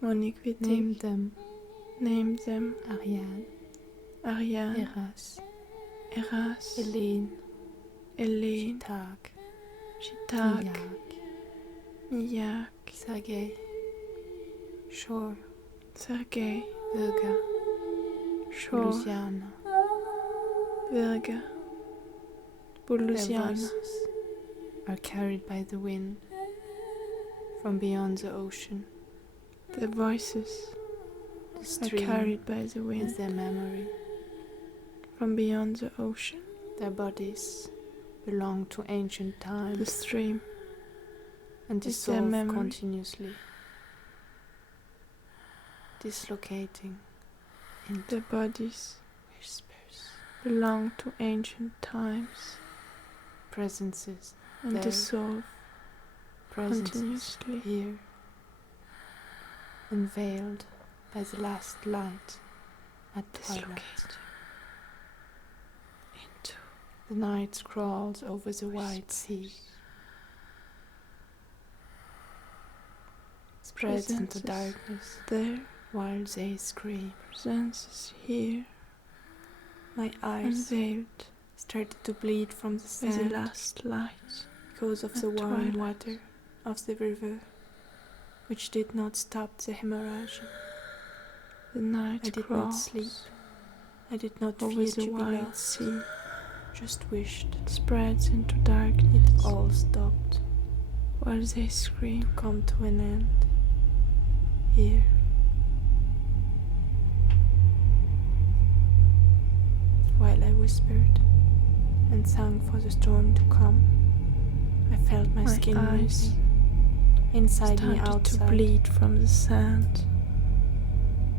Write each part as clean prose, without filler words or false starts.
Monique Wittig, Name them, Ariane, Eras, Elaine, Chitag, Miyak, Sergei, Shore, Sergei, Virga, Shore, Luciana. Virga, Their Bulusiana. voices are carried by the wind from beyond the ocean. Their voices The are stream carried by the wind is their memory. from beyond the ocean. Their bodies belong to ancient The times stream and is their dissolve memory. continuously, dislocating into Their bodies whispers, belong to ancient times presences and there, dissolve presences continuously. here, unveiled by the last light at twilight. Dislocate into The night crawls over the wide sea, spreads into presences darkness there, while they scream. presences here, My eyes unveiled started to bleed from the by the sand last light because of at the warm twilight. water of the river, which did not stop the hemorrhage. The night I did not crawls sleep. I did not over fear the to be wide lost, sea, just wished spreads into it darkness all stopped, while they scream. come to an end. Here, while I whispered and sang for the storm to come, I felt my skin eyes moving, inside me, started outside. to bleed from the sand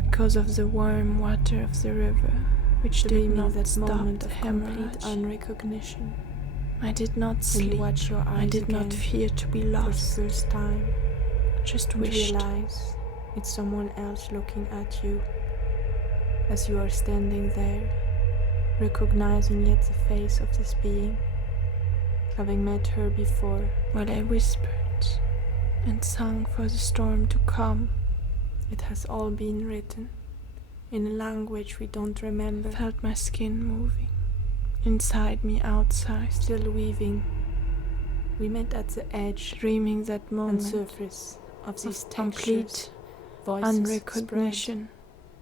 because of the warm water of the river, which did Dreaming not that stop moment the of complete hemorrhage. unrecognition. I did not When you sleep. watch your eyes I did again not fear to be for the lost. first time, Just and wished realize it's someone else looking at you as you are standing there, recognizing yet the face of this being, having met her before. while I whispered and sang for the storm to come. It has all been written in a language we don't remember, Felt my skin moving inside me, outside, still weaving. We met at the edge dreaming that and moment surface of these of textures, complete voices spread, unrecognition.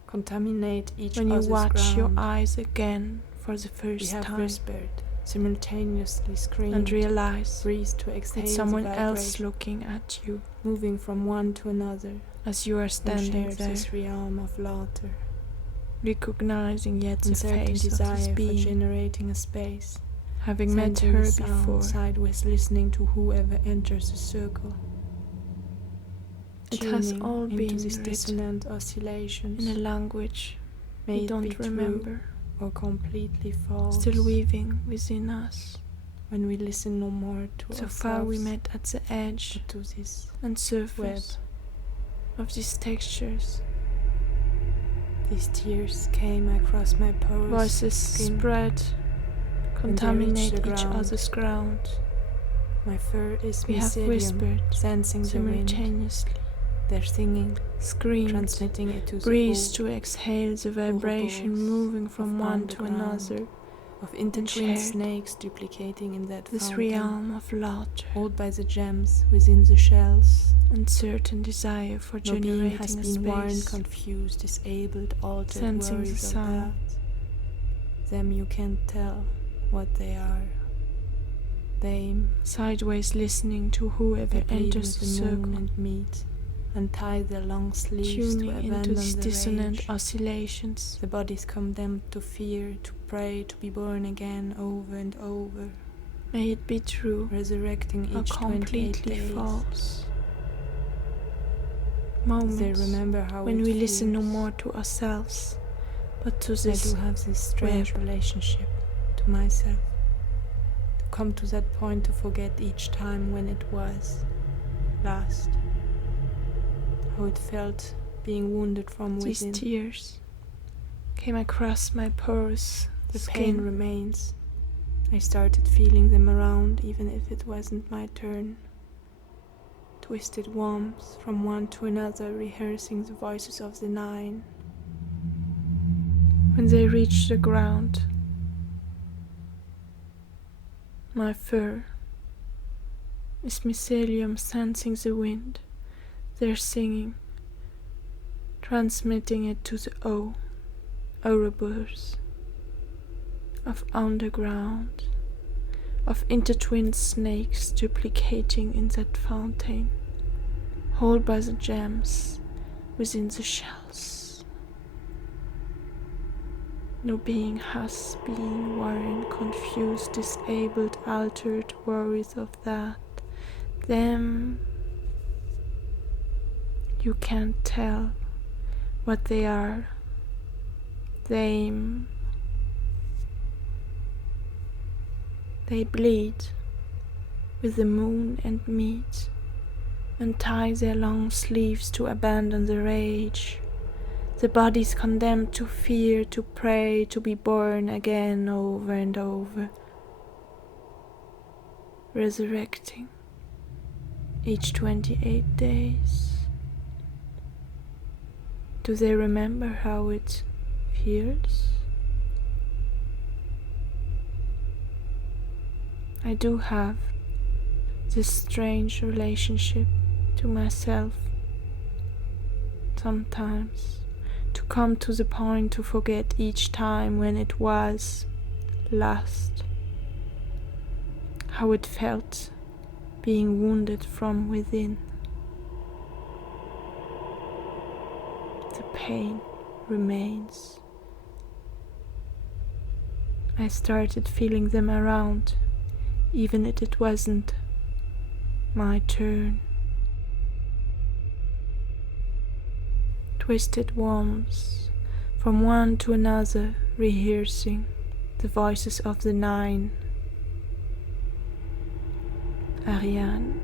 contaminate each When you other's watch your ground. eyes again for the We first have time whispered, simultaneously screamed, and realize breathed to exhale it's the someone else vibration, looking at you moving from one to another, as you are who standing shares there, this realm of laughter, recognizing yet the and certain face of desire this for being, generating a space, having met sensing her the sound before. sideways, listening to whoever enters the circle. It has Tuning all into been these written dissonant oscillations, in a language may we it don't be true remember, or completely false. still weaving within us. When we listen no more to So ourselves, far we met at the edge but to this and surface of these textures. These tears came across my porous Voices skin. spread, contaminate the each ground. other's ground. My fur is We have mycelium, whispered sensing the wind. simultaneously, They're singing, screamed, transmitting it to the breathed whole to exhale the vibration bubbles moving from one upon the to ground, another. of intertwined shared snakes duplicating in that This fountain, realm of laughter held by the gems within the shells. and certain desire for No being has generating a been warned, space, confused, disabled, altered, sensing the worries of sound. that. Them you can't tell what they are. Them, sideways listening to whoever they plead enters with the the moon circle, and meet, untie their long sleeves to tuning into abandon these the dissonant rage. oscillations. The bodies condemned to fear, to pray, to be born again over and over, May it be true resurrecting or each 28 completely days. false. They Moments remember how when it we feels. listen no more to ourselves, but to I this do have this strange web. relationship to myself. To come to that point to forget each time when it was last. How it felt being wounded from These within. tears came across my porous The skin. pain remains. I started feeling them around even if it wasn't my turn. Twisted worms from one to another, rehearsing the voices of the nine. When they reach the ground, my fur is mycelium sensing the wind, their singing, transmitting it to the Ouroboros of underground, of intertwined snakes duplicating in that fountain, held by the gems within the shells. No being has been worrying, confused, disabled, altered, worries of that. Them, you can't tell what they are. Them, they bleed with the moon and meet, untie their long sleeves to abandon the rage. The bodies condemned to fear, to pray, to be born again over and over, resurrecting each 28 days. Do they remember how it feels? I do have this strange relationship to myself sometimes, to come to the point to forget each time when it was last, how it felt being wounded from within. The pain remains. I started feeling them around, even if it wasn't my turn. Twisted worms from one to another, rehearsing the voices of the nine. Ariane,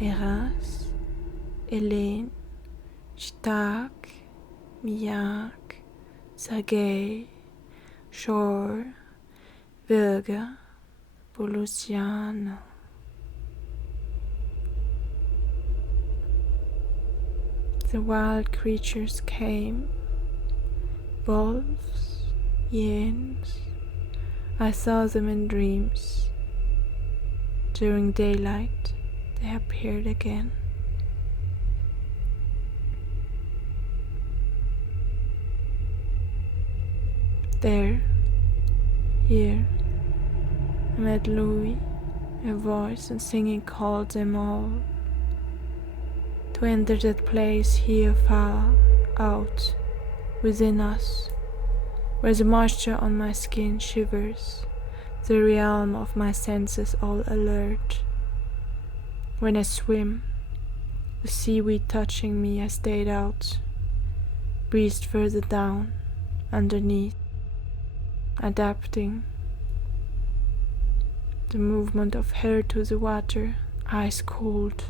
Eras, Hélène, Chtak, Miak, Sergei, Shore, Virga, Bolusiana. The wild creatures came, wolves, hyens. I saw them in dreams. During daylight, they appeared again. There, here, I met Louis. A voice and singing called them all to enter that place here far out within us, where the moisture on my skin shivers, the realm of my senses all alert. When I swim, the seaweed touching me, I stayed out, breathed further down, underneath, adapting the movement of hair to the water, ice cold,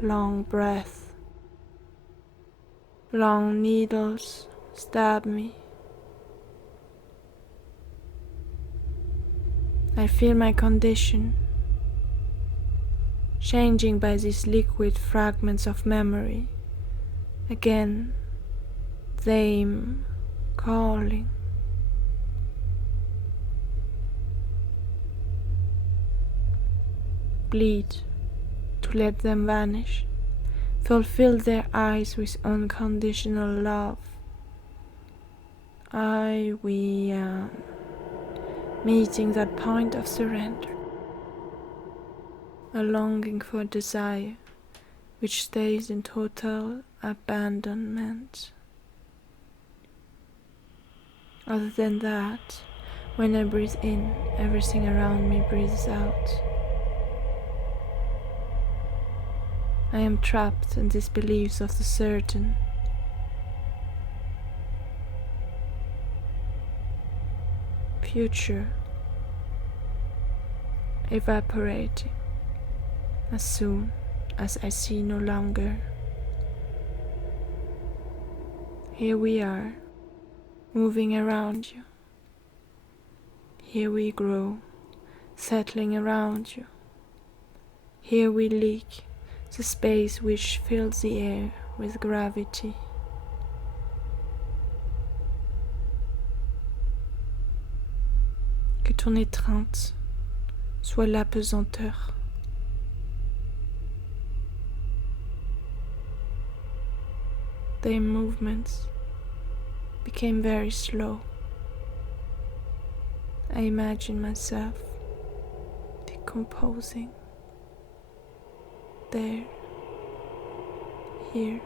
long breath, long needles stab me. I feel my condition changing by these liquid fragments of memory. Again, them calling. Bleed to let them vanish. Fulfill their eyes with unconditional love. We meeting that point of surrender. a longing for desire which stays in total abandonment. Other than that, when I breathe in, everything around me breathes out. I am trapped in these beliefs of the certain. Future evaporating as soon as I see no longer. Here we are, moving around you. Here we grow, settling around you. Here we leak the space which fills the air with gravity. Que ton étreinte soit l'apesanteur. Their movements became very slow. I imagine myself decomposing there, here.